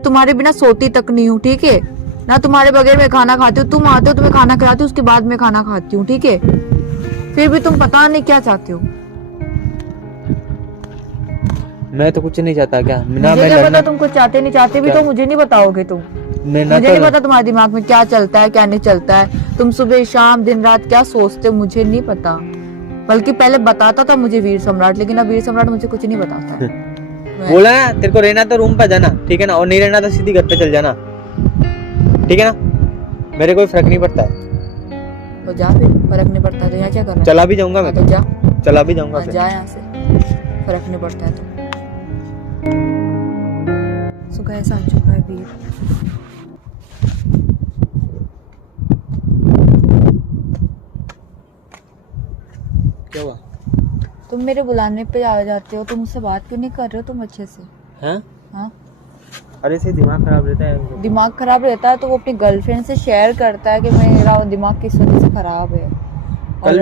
तुम्हारे बिना सोती तक नहीं हूँ, ठीक है ना। तुम्हारे बगैर मैं खाना खाती हूँ, तुम आते हो तुम्हें खाना खिलाती हूँ, उसके बाद मैं खाना खाती हूँ, ठीक है। फिर भी तुम पता नहीं क्या चाहते हो। मैं तो कुछ नहीं चाहता क्या ना, मुझे मैं क्या लड़ना पता तुम कुछ चाहते नहीं चाहते भी तो मुझे नहीं बताओगे तुम। मैं ना मुझे तो नहीं पता तुम्हारे दिमाग में क्या चलता है क्या नहीं चलता है। तुम सुबह शाम दिन रात क्या सोचते हो मुझे नहीं पता। बल्कि पहले बताता था मुझे वीर सम्राट, लेकिन अब वीर सम्राट मुझे कुछ नहीं बताता है। बोला ना तेरे को रहना तो रूम पर जाना, ठीक है ना, और नहीं रहना तो सीधी घर पे चल जाना, ठीक है ना। मेरे कोई फर्क नहीं पड़ता है। तो जा, फिर फर्क नहीं पड़ता तो यहाँ क्या करना है? चला भी जाऊंगा मैं तो जा, चला भी जाऊंगा फिर। जा यहाँ से, फर्क नहीं पड़ता है तो। सो गैस आ चुका है वीर। क्या हुआ? तुम मेरे बुलाने पे आ जाते हो, तुम मुझसे बात क्यों नहीं कर रहे हो तुम अच्छे से? हैं? हाँ, अरे से दिमाग खराब रहता है। दिमाग खराब रहता है तो वो अपनी गर्लफ्रेंड से शेयर करता है कि मेरा दिमाग किस वजह से खराब है। और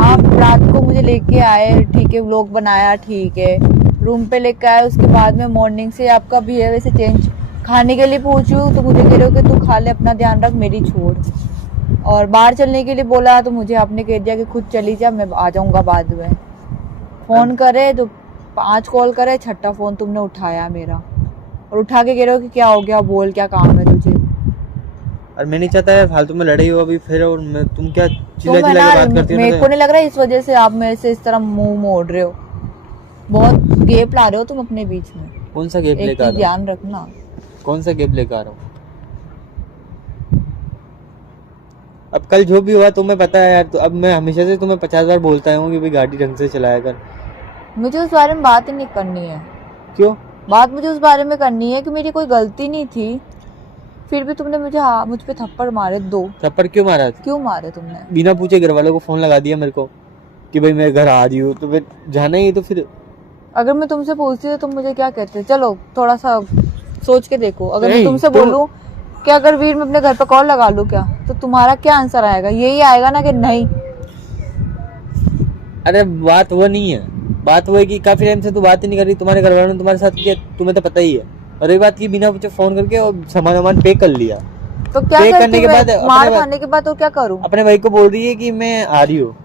आप रात को मुझे लेके आए, ठीक है, व्लॉग बनाया, ठीक है, रूम पे लेके आए, उसके बाद में मॉर्निंग से आपका बिहेवियर से चेंज। खाने के लिए पूछी हूँ तो मुझे कह रहे हो कि तू खा ले, अपना ध्यान रख, मेरी छोड़। और बाहर चलने के लिए बोला तो मुझे आपने कह दिया कि खुद चली जा, मैं आ जाऊंगा बाद में। फोन करे तो 5 कॉल करे, छठा फोन तुमने उठाया मेरा, और उठा के कह रहे हो कि क्या हो गया, बोल क्या काम है तुझे। और मैं नहीं चाहता है फालतू में लड़ाई हो अभी फिर, और तुम क्या चिल्ला तुम चिल्ला के बात करती हो? मेरे को नहीं लग रहा है इस वजह से आप मेरे से इस तरह मुंह मोड़ रहे हो। बहुत गेप ला रहे हो तुम अपने बीच में। कौन सा गेप एक लेकर आ चीज रहा हूँ? ध्यान रखना। कौन सा गेप लेकर आ रहा हूँ? अब कल जो भी हुआ तुम्हें पता है यार, तो अब मैं हमेशा से तुम्हें 50 बार बोलता हूँ कि भाई गाड़ी ढंग से चलाया कर। मुझे उस बारे में बात ही नहीं करनी है। क्यों? बात मुझे उस बारे में करनी है कि मेरी कोई गलती नहीं थी, फिर भी तुमने मुझ पे थप्पड़ मारे 2। थप्पड़ क्यों मारा? क्यों मारे तुमने? बिना पूछे घर वालों को फोन लगा दिया मेरे को कि भाई मैं घर आ रही हूँ, तो फिर जाना ही तो फिर। अगर मैं तुमसे पूछती तो तुम मुझे क्या कहते? चलो थोड़ा सा सोच के देखो। अगर मैं नहीं, तुमसे बोलूं कि अगर वीर मैं अपने घर पे कॉल लगा लूं क्या, तो तुम्हारा क्या आंसर आएगा? यही आएगा ना कि नहीं। अरे बात वो नहीं है, बात वो है कि काफी टाइम से तू बात ही नहीं कर रही, तुम्हारे घर वालों ने तुम्हारे साथ किया तुम्हें तो पता ही है। और एक बात की बिना पूछे फोन करके और सामान पे कर लिया। तो क्या पे करती करने के मैं? बाद मार खाने के बाद तो क्या करूं? अपने भाई को बोल रही है कि मैं आ रही हूँ।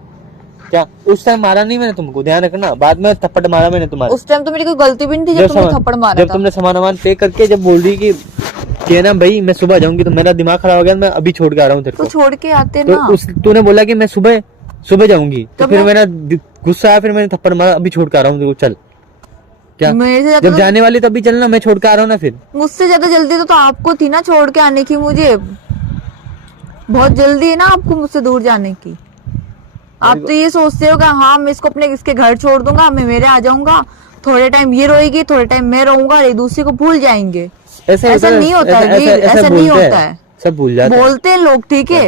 क्या उस टाइम मारा नहीं मैंने तुमको? ध्यान रखना, बाद में थप्पड़ मारा मैंने तुम्हारे। उस टाइम तो मेरी कोई गलती भी नहीं थी जब तुमने थप्पड़ मारा जब था। तुमने सामान पे करके जब बोल रही कि ना भाई मैं सुबह जाऊंगी, तो मेरा दिमाग खराब हो गया, मैं अभी छोड़ के आ रहा हूँ तेरे को। तो छोड़ के आते तो ना। तूने बोला कि मैं सुबह जाऊंगी, तो फिर मेरा गुस्सा आया, फिर मैंने थप्पड़ मारा, अभी छोड़ के आ रहा हूँ तेरे को, चल। क्या जब जाने वाली तब भी चलना, मैं छोड़ के आ रहा हूँ ना। फिर मुझसे ज्यादा जल्दी तो आपको थी ना छोड़ के आने की। मुझे बहुत जल्दी है ना आपको मुझसे दूर जाने की। आप तो ये सोचते हो कि हाँ मैं इसको अपने इसके घर छोड़ दूंगा, मैं मेरे आ जाऊंगा, थोड़े टाइम ये रोएगी, थोड़े टाइम मैं रहूंगा, एक दूसरे को भूल जाएंगे। ऐसा नहीं होता है वीर, ऐसा नहीं होता है। सब भूल जाते हैं, बोलते हैं लोग, ठीक है,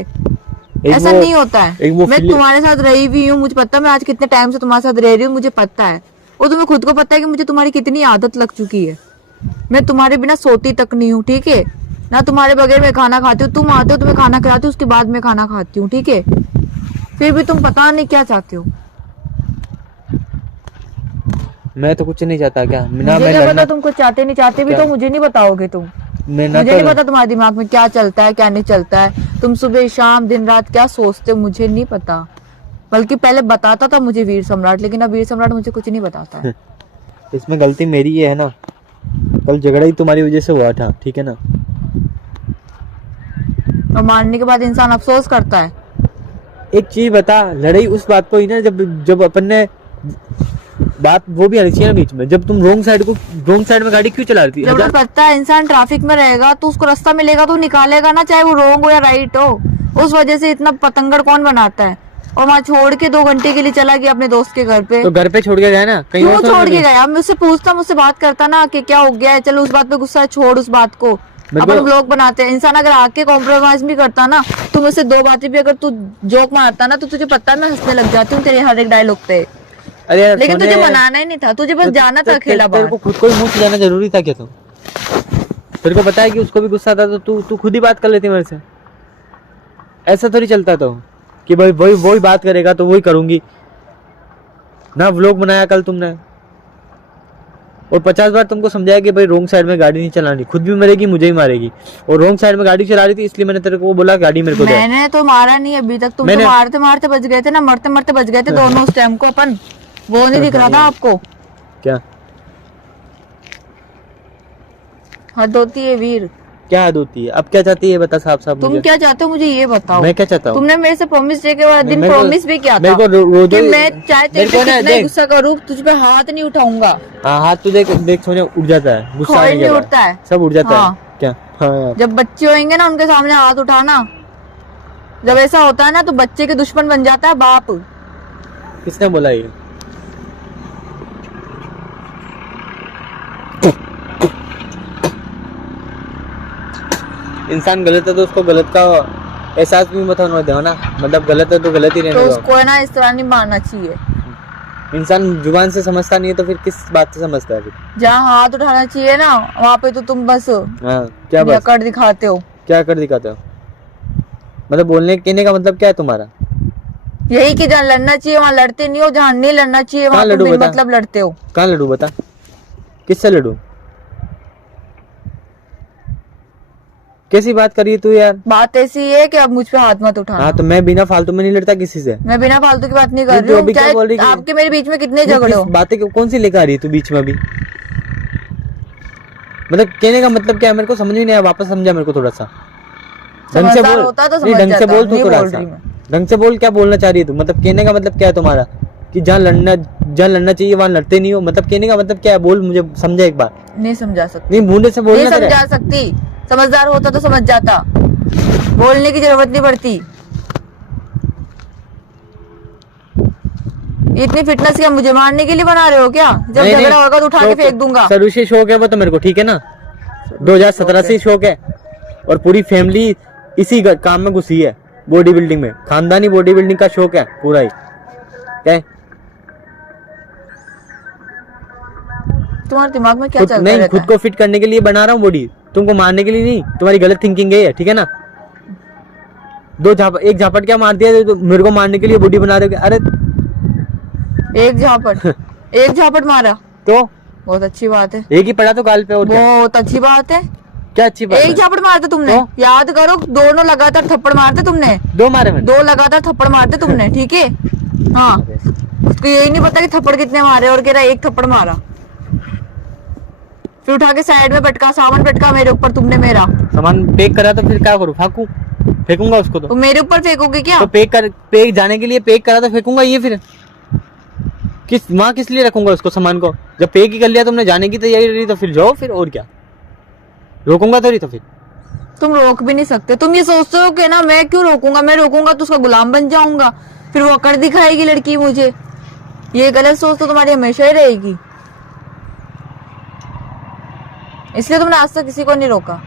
ऐसा नहीं होता है। मैं तुम्हारे साथ रही भी हूँ, मुझे पता है मैं आज कितने टाइम से तुम्हारे साथ रह रही हूँ, मुझे पता है। और तुम्हें खुद को पता है कि मुझे तुम्हारी कितनी आदत लग चुकी है। मैं तुम्हारे बिना सोती तक नहीं हूँ, ठीक है ना। तुम्हारे बगैर मैं खाना खाती हूँ, तुम आते हो तुम्हें खाना खिलाती हूँ, उसके बाद मैं खाना खाती हूँ, ठीक है। फिर भी तुम पता नहीं क्या चाहते हो। मैं तो कुछ नहीं चाहता क्या ना, मुझे मैं क्या लड़ना पता तुम कुछ चाहते नहीं चाहते भी तो मुझे नहीं बताओगे तुम। मुझे नहीं पता तुम्हारे दिमाग में क्या चलता है क्या नहीं चलता है। तुम सुबह शाम दिन रात क्या सोचते हो मुझे नहीं पता। बल्कि पहले बताता था मुझे वीर सम्राट, लेकिन अब वीर सम्राट मुझे कुछ नहीं बताता है। इसमें गलती मेरी है ना, कल झगड़ा ही तुम्हारी वजह से हुआ था, ठीक है ना। और मारने के बाद इंसान अफसोस करता है। एक चीज बता, लड़ाई उस बात को ही ना जब अपन ने बात वो भी आनी चाहिए ना बीच में, जब तुम रॉन्ग साइड में गाड़ी क्यों चला रही थी? जब पता है इंसान ट्रैफिक में रहेगा तो उसको रास्ता मिलेगा तो निकालेगा ना, चाहे वो रॉन्ग हो या राइट हो। उस वजह से इतना पतंगड़ कौन बनाता है? और वहाँ छोड़ के 2 घंटे के लिए चला गया अपने दोस्त के घर पे। तो घर पे छोड़ के गया ना, कहीं क्यों छोड़ के गया? मुझसे पूछता, मुझसे बात करता ना कि क्या हो गया है। चलो उस बात पे गुस्सा है, छोड़ उस बात को, अपन ब्लॉग बनाते हैं। इंसान अगर आके कॉम्प्रोमाइज भी करता ना, तुम मुझसे 2 बातें भी अगर तू जोक मारता ना, तो तुझे पता है मैं हंसने लग जाती हूँ तेरे हर एक डायलॉग पे। अरे लेकिन तुझे मनाना ही नहीं था, तुझे बस जाना था अकेला बाहर। तेरे को खुद को ही मुंह से जाना जरूरी था क्या? तेरे को पता है कि उसको भी गुस्सा था, तो तू खुद ही बात कर लेती मेरे से। ऐसा थोड़ी चलता तो कि भाई वही बात करेगा तो वही करूंगी ना। व्लॉग बनाया कल तुमने, और 50 बार तुमको समझाया कि भाई रोंग साइड में गाड़ी नहीं चलानी, खुद भी मरेगी मुझे ही मारेगी। और रोंग साइड में गाड़ी चला रही थी इसलिए मैंने तेरे को बोला गाड़ी मेरे को दे। मैंने तो मारा नहीं अभी तक, तुम तो मारते मारते बच गए थे ना, मरते मरते बच गए थे दोनों उस टाइम को अपन। वो नहीं दिख रहा था आपको? क्या हद होती है वीर। क्या हद होती है? अब क्या चाहती है बता साफ साफ। तुम क्या चाहते हो मुझे ये बताओ। मैं क्या चाहता हूँ? तुमने मेरे से प्रॉमिस डे के दिन प्रॉमिस भी किया था मेरे को रोज कि मैं चाहे तेरे पे कितना ही गुस्सा करूँ तुझ पे हाथ नहीं उठाऊंगा। हाँ हाथ तो देख देख सोने उठ जाता है, गुस्सा आने के बाद उठता है, सब उठ जाता हाँ। है क्या? हाँ यार। जब बच्चे होंगे ना उनके सामने हाथ उठाना, जब ऐसा होता है ना तो बच्चे के दुश्मन बन जाता है बाप। किसने बोला ये? इंसान गलत है तो उसको गलत का एहसास भी मत होने दो ना, मतलब गलत है तो गलत ही रहने तो दो। उसको है ना इस तरह नहीं मारना चाहिए। इंसान जुबान से समझता नहीं है तो फिर किस बात से समझता है? फिर जहाँ हाथ उठाना चाहिए ना वहाँ पे तो तुम बस हाँ क्या बस कर दिखाते हो। क्या कर दिखाते हो? मतलब बोलने कहने का मतलब क्या है तुम्हारा? यही कि जहाँ लड़ना चाहिए वहाँ लड़ते नहीं हो, जहाँ नहीं लड़ना चाहिए वहाँ तुम बिन मतलब लड़ते हो। कहाँ लड़ू बता, किससे लड़ू? कैसी बात करी तू यार? बात ऐसी है कि अब मुझ पे हाथ मत उठाना। हाँ तो मैं बिना फालतू में नहीं लड़ता किसी से। मैं बिना फालतू की बात नहीं कर रही हूँ। चाहे आपके मेरे बीच में कितने झगड़े हो। बातें कौन सी लेकर आ रही है तू बीच में अभी? मतलब कहने का मतलब क्या है मेरे को समझ ही नहीं आया, वापस समझा मेरे को थोड़ा सा। ढंग से बोल, ढंग से बोल तू थोड़ा सा, ढंग से बोल। क्या बोलना चाह रही है तू? मतलब कहने का मतलब क्या है तुम्हारा कि जहाँ लड़ना चाहिए वहाँ लड़ते नहीं हो? मतलब कहने का मतलब क्या है? बोल मुझे समझा एक बार। नहीं समझा सकती। नहीं मुंडे से बोलना। नहीं समझा सकती, समझदार होता तो समझ जाता, बोलने की जरूरत नहीं पड़ती। इतनी फिटनेस क्या मुझे मारने के लिए बना रहे हो क्या? जब झगड़ा होगा तो उठा के फेंक दूंगा। शुरू से शौक है वो तो मेरे को, ठीक है ना? 2017 से शौक है और पूरी फैमिली इसी काम में घुसी है, बॉडी बिल्डिंग में। खानदानी बॉडी बिल्डिंग का शौक है पूरा ही। क्या है तुम्हारे दिमाग में? क्या चलता नहीं, खुद को फिट करने के लिए बना रहा हूँ बॉडी, तुमको मारने के लिए नहीं। तुम्हारी गलत थिंकिंग है, ठीक है ना? एक झापट क्या मार दिया तो मेरे को मारने के लिए बॉडी बना रहे हो? अरे एक झापट एक झापट मारा तो बहुत अच्छी बात है। एक ही पड़ा तो गाल पे, और बहुत अच्छी बात है। क्या अच्छी बात? एक झापट मारते तुमने तो? याद करो दोनों लगातार थप्पड़ मारते तुमने। दो मारे मैंने, 2 लगातार थप्पड़ मारते तुमने, ठीक है? हाँ उसको यही नहीं पता कि थप्पड़ कितने मारे, और कह रहा 1 थप्पड़ मारा। फिर उठा के साइड में पटका, सामान पटका मेरे ऊपर तुमने। मेरा सामान पैक करा तो फिर क्या करूँ? फेंकूंगा उसको? तो मेरे ऊपर फेंकोगे क्या? तो पैक जाने के लिए पैक करा तो फेंकूंगा ये? फिर किस लिए रखूंगा उसको सामान को? जब पैक ही कर लिया तुमने, जाने की तैयारी रही तो फिर जाओ फिर, और क्या? रोकूंगा तो नहीं? तो फिर तुम रोक भी नहीं सकते। तुम ये सोचते हो कि ना मैं क्यों रोकूंगा, मैं रोकूंगा तो उसका गुलाम बन जाऊंगा, फिर वो अकड़ दिखाएगी लड़की मुझे। ये गलत सोच तो तुम्हारी हमेशा ही रहेगी, इसलिए तुमने आज तक किसी को नहीं रोका।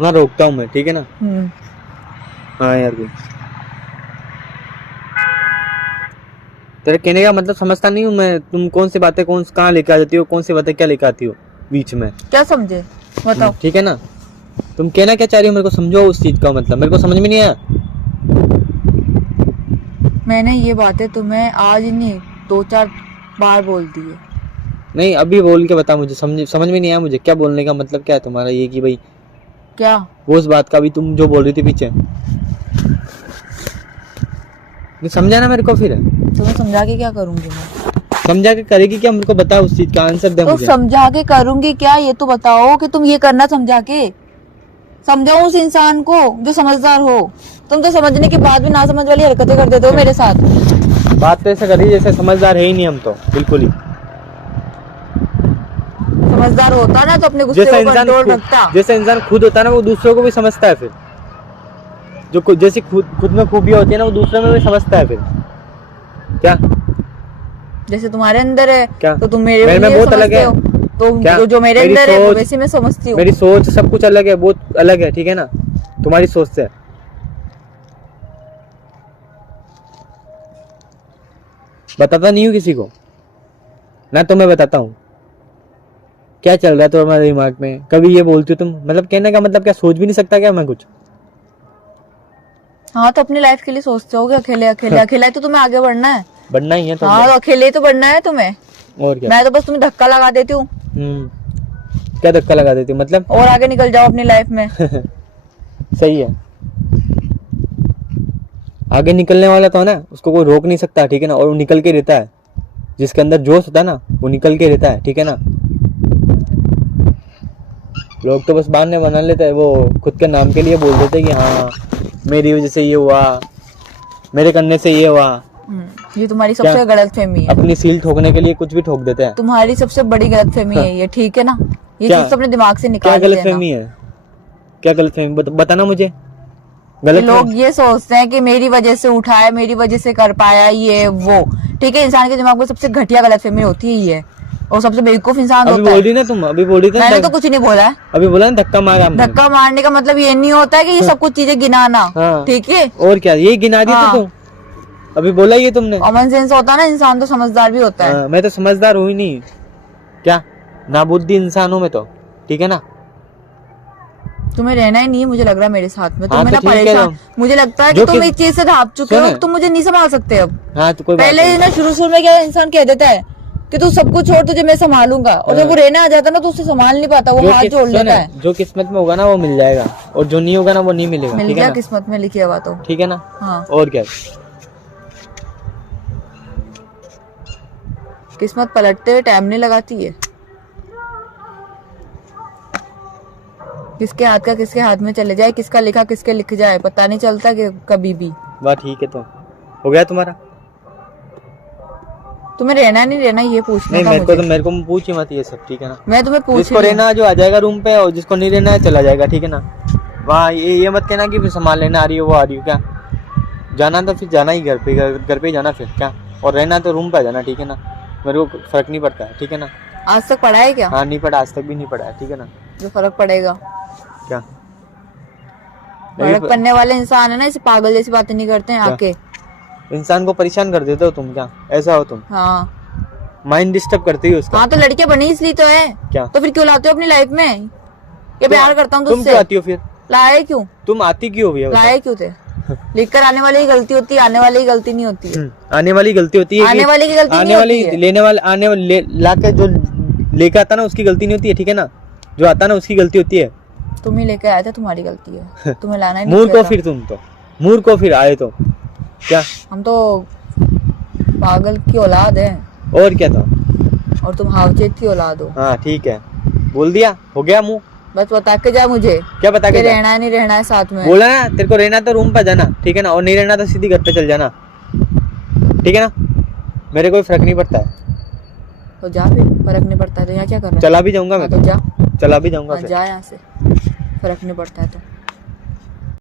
ना रोकता हूँ मैं, ठीक है ना? हाँ यार तेरे कहने का मतलब समझता नहीं हूँ मैं। तुम कौन सी बातें कहाँ लेके आ जाती हो, कौन सी बातें क्या लेके आती हो बीच में? क्या समझे बताओ? ठीक है ना? तुम कहना क्या चाह रही हो मेरे को समझो उस चीज का मतलब, मेरे को समझ में नहीं आया। मैंने ये बातें तुम्हें आज नहीं 2-4 बार बोल दी है। नहीं अभी बोल के बता मुझे, समझ में नहीं आया मुझे। क्या बोलने का मतलब क्या है तुम्हारा? ये कि भाई क्या वो उस बात का भी तुम जो बोल रही थी पीछे, समझा ना मेरे को? फिर तुम्हें समझा के क्या करूंगी मैं? समझा के करेगी क्या? मेरे को बता उस चीज का आंसर दे मुझे। समझा के करूंगी क्या ये तो बताओ कि तुम ये करना समझा के। समझाओ उस इंसान को जो समझदार हो। तुम तो समझने के बाद भी ना समझ वाली हरकतें कर देते हो मेरे साथ। बात तो ऐसे करी जैसे समझदार है ही नहीं हम तो, बिल्कुल ही। समझदार होता ना तो अपने गुस्से को कंट्रोल रखता। जैसे इंसान खुद होता है ना वो दूसरों को भी समझता है। फिर जो जैसी खुद में खूबियां होती है ना वो दूसरे में भी समझता है। फिर क्या जैसे तुम्हारे अंदर है क्या? तो तुम मेरे में बहुत अलग है। तो जो मेरे अंदर है वैसे मैं समझती हूँ। मेरी सोच सब कुछ अलग है, बहुत अलग है, ठीक है ना? तुम्हारी सोच से बताता नहीं हूँ किसी को ना, तो मैं बताता हूँ क्या चल रहा है तुम्हारे दिमाग में। कभी ये बोलती हो तुम, मतलब कहने का मतलब क्या सोच भी नहीं सकता क्या मैं कुछ? हाँ तो अपनी लाइफ के लिए सोचते हो अकेले अकेले। अकेला तो तुम्हें आगे बढ़ना है, बढ़ना ही है तो। हाँ तो अकेले तो बढ़ना है तुम्हें। और क्या? मैं तो बस तुम्हें धक्का लगा देती हूँ। क्या धक्का लगा देती मतलब? और आगे निकल जाओ अपनी लाइफ में। सही है, आगे निकलने वाला तो है ना, उसको कोई रोक नहीं सकता, ठीक है ना, और वो निकल के रहता है, जिसके अंदर जोश होता है ना वो निकल के रहता है, ठीक है ना। लोग तो बस बहाने बना लेते हैं, वो खुद के नाम के लिए बोल देते हैं कि हाँ मेरी वजह से ये हुआ, मेरे करने से ये हुआ। ये तुम्हारी सबसे गलतफहमी है। अपनी सील ठोकने के लिए कुछ भी ठोक देते हैं। तुम्हारी सबसे बड़ी गलतफहमी है ये, ठीक है ना। ये चीज तो अपने दिमाग से निकाल क्या गलतफहमी है? क्या गलतफहमी बताना मुझे। लोग ये सोचते हैं कि मेरी वजह से उठाया, मेरी वजह से कर पाया, ये वो, ठीक है। इंसान के दिमाग में सबसे घटिया गलतफहमी होती है ये, और सबसे बेवकूफ इंसान होता है। बोल रही ना तुम, अभी बोल रही थी। मैंने तो कुछ नहीं बोला है। अभी बोला ना धक्का मारा। धक्का मारने का मतलब ये नहीं होता है कि ये सब कुछ चीजें गिनाना, ठीक है। और क्या, यही गिना दी थी तुम, अभी बोला ये तुमने। कॉमन सेंस होता है ना, इंसान तो समझदार भी होता है। मैं तो समझदार हूँ ही नहीं, क्या नाबुद्धि इंसान हूँ मैं तो, ठीक है ना। तुम्हें रहना ही नहीं है मुझे लग रहा है मेरे साथ में। हाँ, तुम ना परेशान, मुझे लगता है कि तुम इस चीज से भाग चुके हो, तुम मुझे नहीं संभाल सकते अब। हाँ, तो कोई पहले ना शुरू में क्या इंसान कह देता है कि तू सब कुछ छोड़, तुझे मैं संभालूंगा, और जब वो रहना आ जाता है ना तो उससे संभाल नहीं पाता, वो हाथ जोड़ लेता है। जो किस्मत में होगा ना वो मिल जाएगा, और जो नहीं होगा ना वो नहीं मिलेगा। मिल गया किस्मत में लिखी हुआ तो, ठीक है ना। हाँ, और क्या, किस्मत पलटते हुए टाइम नहीं लगाती है। किसके हाथ का किसके हाथ में चले जाए, किसका लिखा किसके लिख जाए, पता नहीं चलता कि कभी भी। बात ठीक है, तो हो गया तुम्हारा। तुम्हें रहना नहीं रहना ये पूछना नहीं, मेरे को पूछ ही मत ये सब, ठीक है ना। मैं तुम्हें पूछ, जिसको रहना जो आ जाएगा रूम पे, और जिसको नहीं रहना है चला जाएगा, ठीक है ना। वहाँ ये मत कहना कि फिर सामान लेना आ रही है, वो आ रही है, क्या जाना तो फिर जाना ही घर पे ही जाना फिर, क्या, और रहना तो रूम पे आ जाना, ठीक है ना। मेरे को फर्क नहीं पड़ता है, ठीक है ना। आज तक पढ़ा है क्या? हाँ, नहीं पढ़ा, आज तक भी नहीं पढ़ा है, ठीक है ना। जो फर्क पड़ेगा क्या, फर्क पड़ने वाले इंसान है ना, इसे पागल जैसी बातें नहीं करते हैं आके। इंसान को परेशान कर देते हो तुम, क्या ऐसा हो तुम? हाँ, माइंड डिस्टर्ब करती हो उसका। हाँ, तो लड़कियां बनी इसलिए तो है, क्या, तो फिर क्यों लाते हो अपनी लाइफ में? ये प्यार करता हूँ तुझसे। तुम क्यों आती हो फिर? लाए क्यों? तुम आती क्यों भैया? लाए क्यों थे? लिखकर आने वाली ही गलती होती है, आने वाली की गलती नहीं होती है। आने वाली गलती होती है, आने वाली की गलती नहीं होती है। लेने वाले ला के जो लेके आता ना उसकी गलती नहीं होती है, ठीक है ना। जो आता ना उसकी गलती होती है। तुम ही लेके आए थे, तुम्हारी गलती है, तुम्हें लाना ही नहीं। मूर्ख को फिर तुम तो मूर्ख को फिर आए तो क्या, हम तो पागल की औलाद है, और क्या था, और तुम हावचेत की औलाद हो। हाँ ठीक है, बोल दिया, हो गया मुंह। बस बता के जा मुझे, क्या बता के रहना है नहीं रहना है साथ में। बोला ना तेरे को, रहना तो रूम पे जाना, ठीक है ना, और नहीं रहना तो सीधी घर पे चल जाना, ठीक है ना। मेरे कोई फर्क नहीं पड़ता है। तो जा, फिर फर्क नहीं पड़ता है तो यहाँ क्या कर रहा है? चला भी जाऊंगा मैं, तो जा, चला भी जाऊंगा, जा यहाँ से, फर्क नहीं पड़ता है तो।